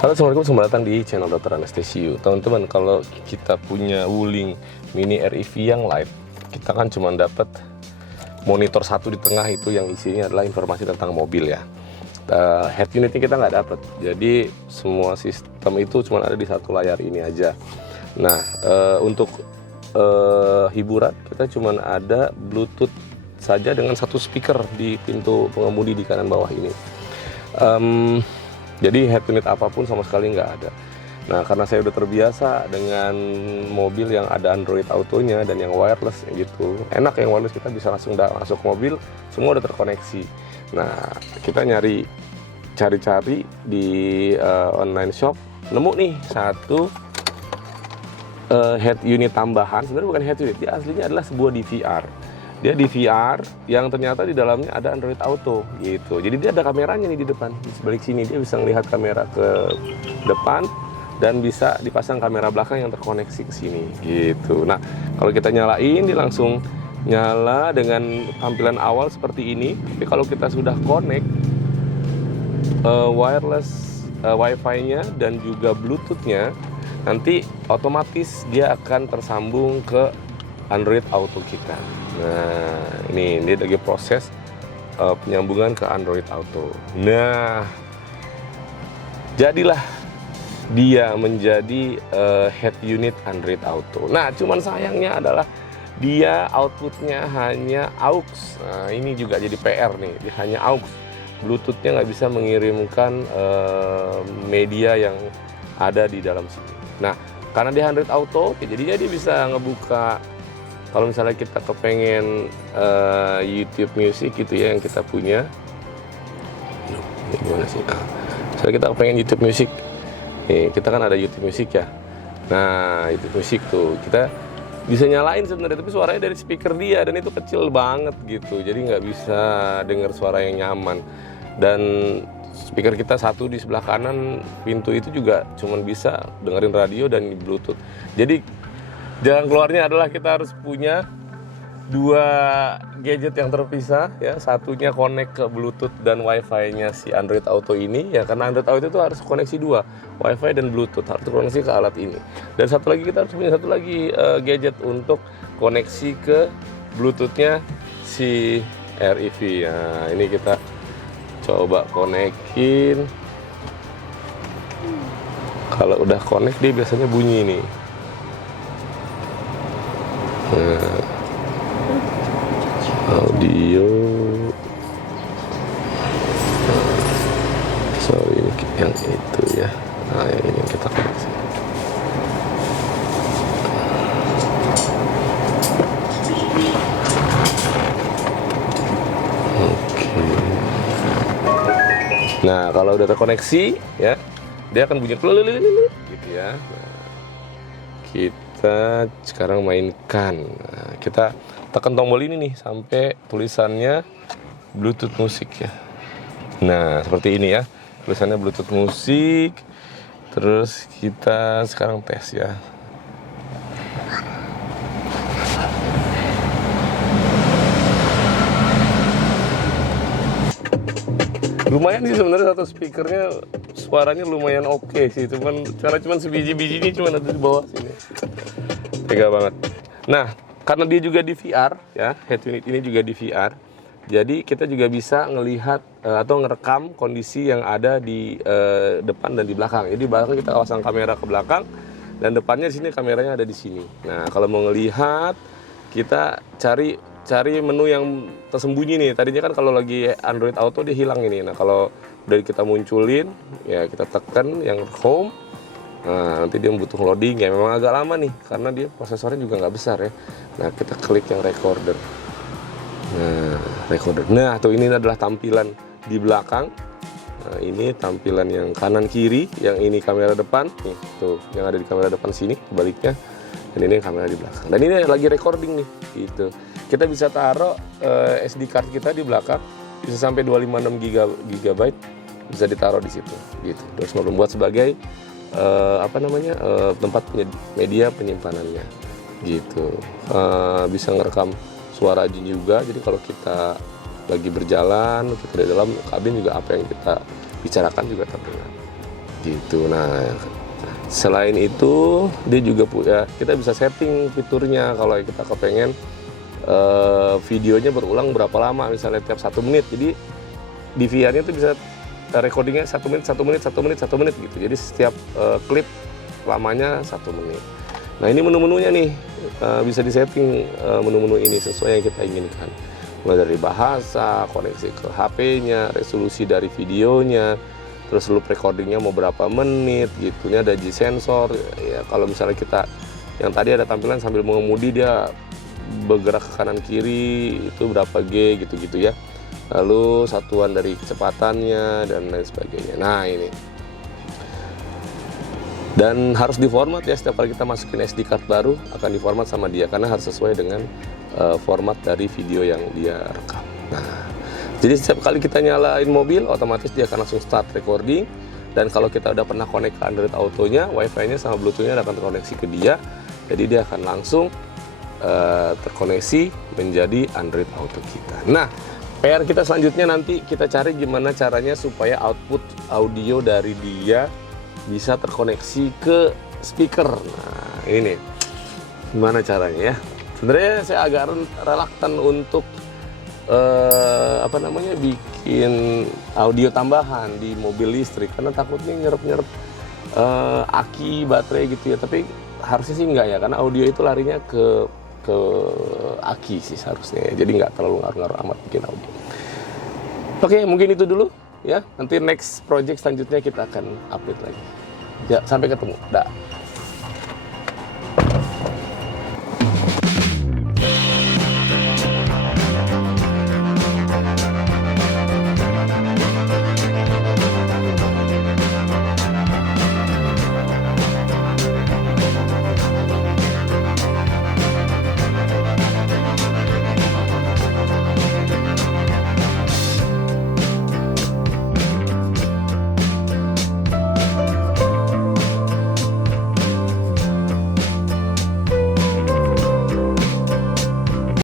Halo, assalamualaikum, selamat datang di channel Dr. Anestesiu. Teman-teman, kalau kita punya Wuling Mini REV yang light, kita kan cuma dapat monitor satu di tengah itu yang isinya adalah informasi tentang mobil ya. Head unitnya kita nggak dapat, jadi semua sistem itu cuma ada di satu layar ini aja. Nah, untuk hiburan kita cuma ada Bluetooth saja dengan satu speaker di pintu pengemudi di kanan bawah ini. Jadi head unit apapun sama sekali nggak ada. Nah, karena saya udah terbiasa dengan mobil yang ada Android Autonya dan yang wireless gitu. Enak yang wireless, kita bisa langsung masuk mobil, semua udah terkoneksi. Nah, kita cari-cari di online shop, nemu nih satu head unit tambahan. Sebenarnya bukan head unit, dia aslinya adalah sebuah DVR. Dia DVR yang ternyata di dalamnya ada Android Auto gitu. Jadi dia ada kameranya nih di depan, di sebelah sini dia bisa melihat kamera ke depan dan bisa dipasang kamera belakang yang terkoneksi ke sini gitu. Nah, kalau kita nyalain dia langsung nyala dengan tampilan awal seperti ini. Tapi kalau kita sudah connect wireless Wi-Fi-nya dan juga Bluetooth-nya, nanti otomatis dia akan tersambung ke Android Auto kita. Nah, ini dia lagi proses penyambungan ke Android Auto. Nah, jadilah dia menjadi head unit Android Auto. Nah, cuman sayangnya adalah dia outputnya hanya aux. Nah, ini juga jadi PR nih, dia hanya aux. Bluetooth-nya nggak bisa mengirimkan media yang ada di dalam sini. Nah, karena dia Android Auto, jadinya dia bisa ngebuka. Kalau misalnya kita kepengen YouTube Music gitu ya yang kita punya, ini gimana sih? Misalnya kita kepengen YouTube Music, nih kita kan ada YouTube Music ya. Nah, YouTube Music tuh kita bisa nyalain sebenarnya, tapi suaranya dari speaker dia dan itu kecil banget gitu, jadi nggak bisa dengar suara yang nyaman. Dan speaker kita satu di sebelah kanan pintu itu juga cuman bisa dengerin radio dan Bluetooth. Jadi jalan keluarnya adalah kita harus punya dua gadget yang terpisah ya, satunya connect ke Bluetooth dan Wi-Fi-nya si Android Auto ini ya, karena Android Auto itu harus koneksi dua, Wi-Fi dan Bluetooth harus koneksi ke alat ini. Dan satu lagi kita harus punya satu lagi gadget untuk koneksi ke Bluetooth-nya si REV. Nah, ini kita coba konekin. Kalau udah connect dia biasanya bunyi nih. Nah, audio, sorry yang itu ya. Nah, yang ini kita koneksi. Oke. Nah, kalau udah terkoneksi ya, dia akan bunyi gitu ya. Nah, kita sekarang mainkan. Nah, kita tekan tombol ini nih sampai tulisannya Bluetooth musik ya. Nah, seperti ini ya, tulisannya Bluetooth musik. Terus kita sekarang tes ya. Lumayan sih sebenarnya, satu speakernya suaranya lumayan oke sih, karena cuman sebiji-biji ini cuman ada di bawah sini. Tega banget. Nah, karena dia juga di VR ya, head unit ini juga di VR, jadi kita juga bisa ngelihat atau ngerekam kondisi yang ada di depan dan di belakang. Jadi belakang kita pasang kamera ke belakang dan depannya di sini kameranya ada di sini. Nah, kalau mau ngelihat kita cari menu yang tersembunyi nih. Tadinya kan kalau lagi Android Auto dia hilang ini. Nah, kalau dari kita munculin ya kita tekan yang home. Nah, nanti dia butuh loading ya, memang agak lama nih karena dia prosesornya juga nggak besar ya. Nah, kita klik yang recorder. Nah, recorder. Nah, tuh ini adalah tampilan di belakang. Nah, ini tampilan yang kanan kiri, yang ini kamera depan. Nih, tuh yang ada di kamera depan sini, baliknya. Dan ini kamera di belakang. Dan ini lagi recording nih, gitu. Kita bisa taruh SD card kita di belakang, bisa sampai 256 GB, bisa ditaruh di situ, gitu. Terus membuat sebagai tempat media penyimpanannya, gitu. Bisa ngerekam suara juga, jadi kalau kita lagi berjalan, kita di dalam kabin juga apa yang kita bicarakan juga terdengar. gitu. Nah, selain itu dia juga punya, kita bisa setting fiturnya kalau kita kepengen videonya berulang berapa lama, misalnya tiap 1 menit. Jadi di VR-nya tuh bisa recordingnya 1 menit, 1 menit, 1 menit, 1 menit gitu. Jadi setiap klip lamanya 1 menit. Nah, ini menu-menunya nih, bisa disetting menu-menu ini sesuai yang kita inginkan. Mulai dari bahasa, koneksi ke HP-nya, resolusi dari videonya, terus loop recordingnya mau berapa menit gitu. Ini ada G-sensor, ya kalau misalnya kita, yang tadi ada tampilan sambil mengemudi dia bergerak ke kanan kiri, itu berapa G gitu-gitu ya. Lalu satuan dari kecepatannya dan lain sebagainya. Nah ini. Dan harus diformat ya, setiap kali kita masukin SD card baru akan diformat sama dia karena harus sesuai dengan format dari video yang dia rekam. Nah, jadi setiap kali kita nyalain mobil otomatis dia akan langsung start recording, dan kalau kita udah pernah connect ke Android Auto-nya, Wi-Fi-nya sama Bluetooth-nya akan terkoneksi ke dia, jadi dia akan langsung terkoneksi menjadi Android Auto kita. Nah, PR kita selanjutnya nanti kita cari gimana caranya supaya output audio dari dia bisa terkoneksi ke speaker. Nah, ini nih, gimana caranya ya? Sebenarnya saya agak relaktan untuk bikin audio tambahan di mobil listrik karena takutnya nyerap aki baterai gitu ya. Tapi harusnya sih enggak ya, karena audio itu larinya ke aki sih seharusnya ya. Jadi nggak terlalu ngaruh-ngaruh amat bikin audio. Oke, mungkin itu dulu ya. Nanti next project selanjutnya kita akan update lagi. Ya, sampai ketemu. Dah.